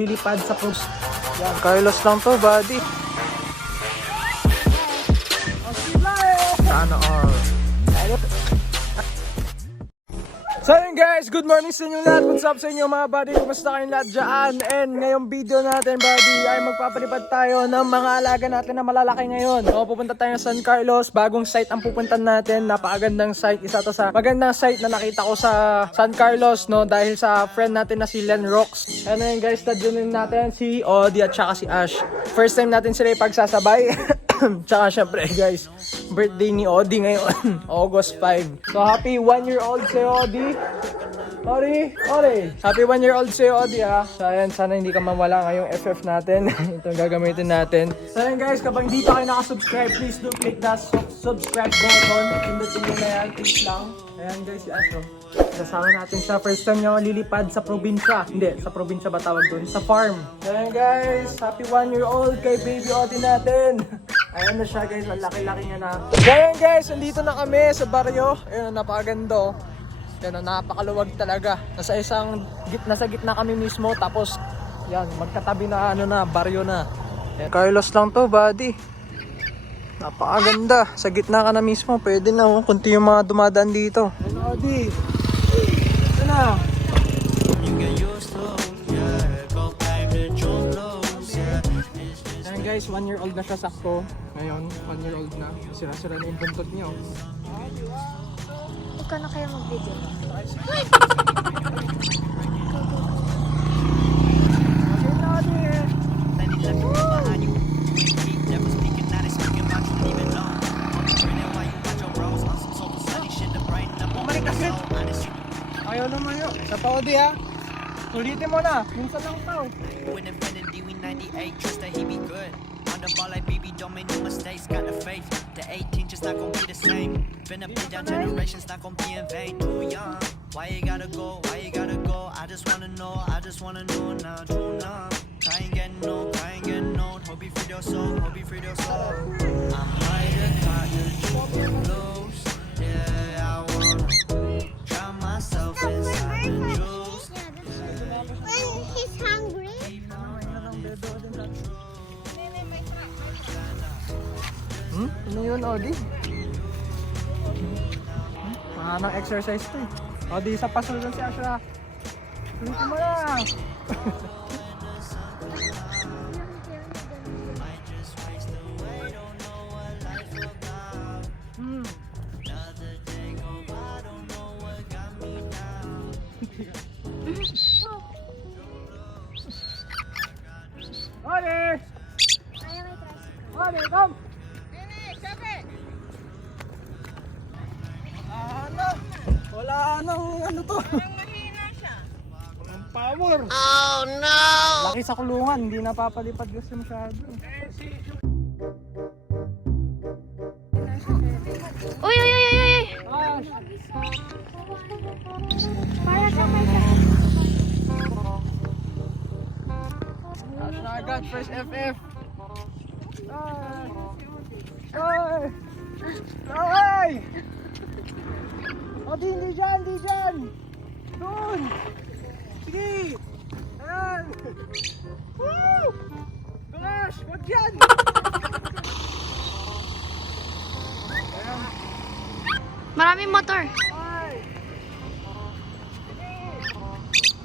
Lilipad sa post. Yan, Carlos lang to, buddy. Sana all. So yun guys, good morning sa inyo lahat. What's up sa inyo mga buddy? Kumusta kayong lahat dyan? And ngayong video natin buddy ay magpapalipad tayo ng mga alaga natin na malalaki ngayon. So pupunta tayo sa San Carlos. Bagong site ang pupuntan natin. Napakagandang site. Isa to sa magandang site na nakita ko sa San Carlos, no? Dahil sa friend natin na si Len Rocks. Ano yun guys, tadyonin natin si Odi at saka si Ash. First time natin sila ipagsasabay. Tsaka syempre guys, birthday ni Odi ngayon, August 5. So happy 1-year-old si Odi. Odi. Happy 1-year-old si Odi ha. So ayan, sana hindi ka mawala ngayong FF natin. Itong gagamitin natin. So ayan guys, kapag hindi pa kayo nakasubscribe, please do click that subscribe button. Pindutin nyo na yan, click lang. Ayan guys, si Ash. Kasama natin siya. First time niya lilipad sa probinsya. Hindi, sa probinsya ba tawag doon? Sa farm. Ayan guys, happy 1-year-old kay baby Odi natin. Ayan na siya guys, ang laki-laki niya na. Ayan guys, nandito na kami sa baryo. Ayan, napakaganda. Ayan, napakaluwag talaga. Nasa gitna kami mismo. Tapos, yan, magkatabi na baryo na. Ayan. Carlos lang to, buddy. Napakaganda. Sa gitna ka na mismo. Pwede na, kunti yung mga dumadaan dito. Ayan, Odi. Ito na. Ayan guys, 1-year-old na siya sakto. Ngayon, 1-year-old na. Sira-sira na yung buntot niyo. Ikaw na kaya mag-video. Ayaw naman yun. Sa Paudi ha. Ulitin mo na. Minsan lang tao. With infinity, we 98, trust that he be good. On the ball like BB, don't make no mistakes. Got the faith, the 18 just not gon' be the same. Been up and down generations, not gon' be in vain. Too young, why you gotta go, why you gotta go? I just wanna know now, true now. Try and get known, hope you free your soul, hope you free your soul. I'm right at top, you're loose. Yeah, I wanna drown myself inside the juice. He's hungry. Ano yun, Odi? Mahanang exercise to eh. Odi, sa pasul lang si Asha. Ulitin mo na! Odi! Odi, come! Wala nang to. Mahina siya. Ang power. Oh no! Laki sa kulungan, hindi napapalipad kasi masyado. Uy! Para sa may Ash na agad, first FF. Ay! Ay! Odi, hindi dyan! Doon! Sige! Ayan! Woo! Gosh! Wag dyan! Ayan! Maraming motor. Ay!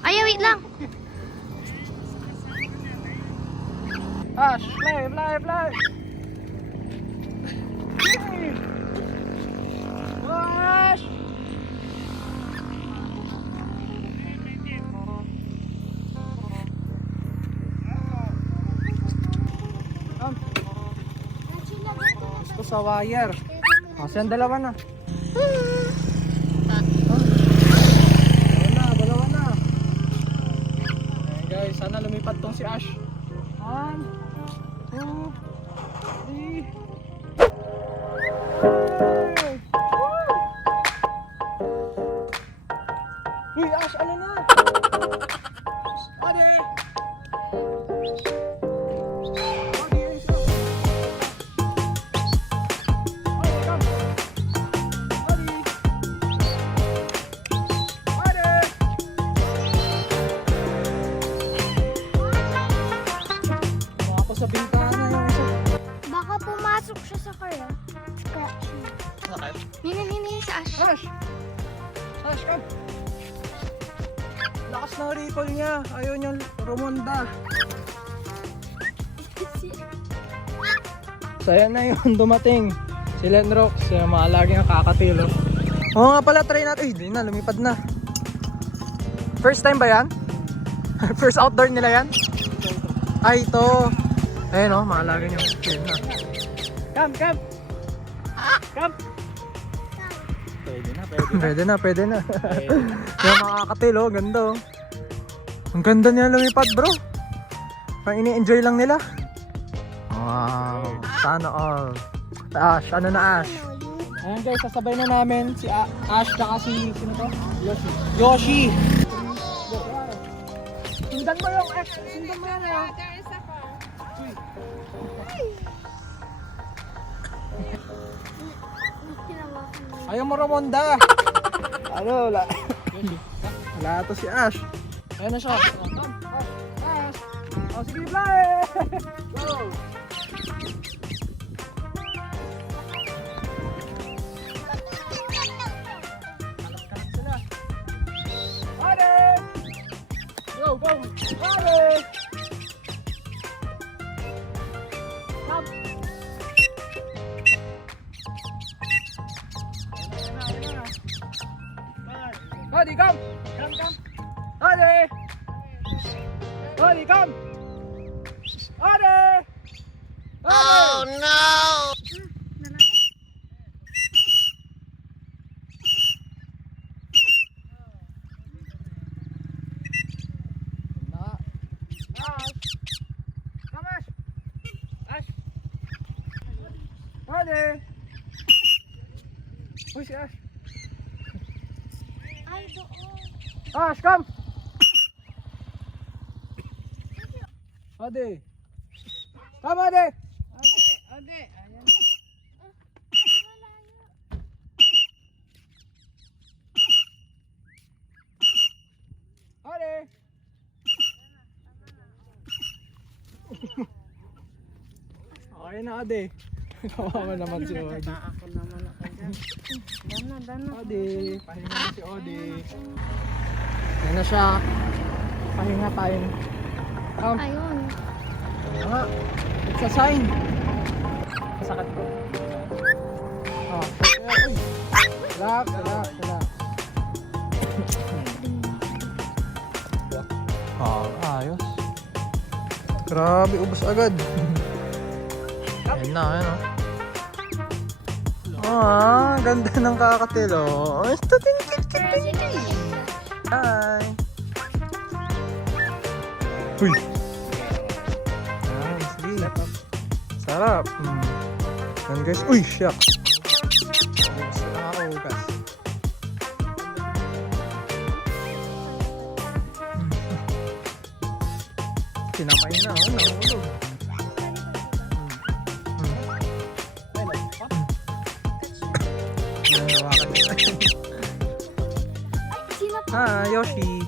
Ay, wait lang. Ash! Fly! Sige! Ash! Gusto sa wire. Kasi ang dalawa na. Dalawa na. Ayan guys, sana lumipad tong si Ash. 1, 2, 3. Uy, Ash, ano na? Adi! Ash. Ash! Ash, come! Lakas ng recall niya. Ayaw niyang rumonda. So ayan na yun, dumating. Si Lenrox, yung mga laging kakatilo. Oo nga pala, try natin. Di na, lumipad na. First time ba yan? First outdoor nila yan? Ay, ito. Ayun o, mga laging yung yun na. Come! Come! Pwede na. Yung mga kakatilo, ganda oh. Ang ganda niya lumipad bro. Parang ini-enjoy lang nila. Wow, sana all. Ash, ano na Ash? Ayan guys, sasabay na namin si Ash tsaka si, sino to? Yoshi! Sundan mo yung Ash, sundan mo yan ah. Ayaw mo Ramonda! Ano, wala. Wala to si Ash. Ayan na siya. Come, Ash! Oh, sige, fly! Go! Kalap-kalap sila. Ade! Go! Ade! Come! Ade, come! Come! Ade! Ade, come! Ade! Oh no! Ade! Uy, si Ash! Ay, doon. Ash, come! Ade! Come, Ade! Ade, ayan. Ade! Okay na, Ade. Kawawa naman si Ode. Ako naman ako dyan. Dana. Ode, pahinga na si Ode. Yan na siya. Pahinga tayo. Come. Ayun. Nga, it's a sign. Masakit ko. Oh, uy. Relax. Oh, ayos. Grabe, ubos agad. Ayun na, ayun oh. Ah, ganda ng kakatilo. Hi. Uy. Ah, sige. Sarap. Yan guys. Uy, shuck. Gusto na ako hugas. Kinamay na, oh. Nahulog. Hi, Yoshi.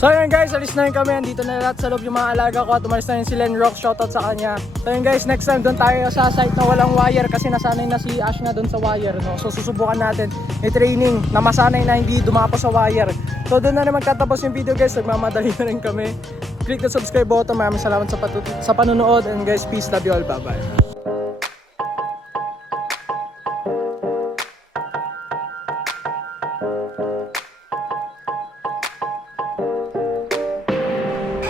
So yun guys, alis na rin kami. Andito na lahat sa loob yung mga alaga ko at umalis na rin si Lenrox. Shoutout sa kanya. So yun guys, next time doon tayo sa site na walang wire kasi nasanay na si Ash na doon sa wire. No? So susubukan natin i-training na masanay na hindi dumapo sa wire. So doon na rin magtatapos yung video guys. Nagmamadali na rin kami. Click the subscribe button. Maraming salamat sa panonood. And guys, peace. Love you all. Bye bye.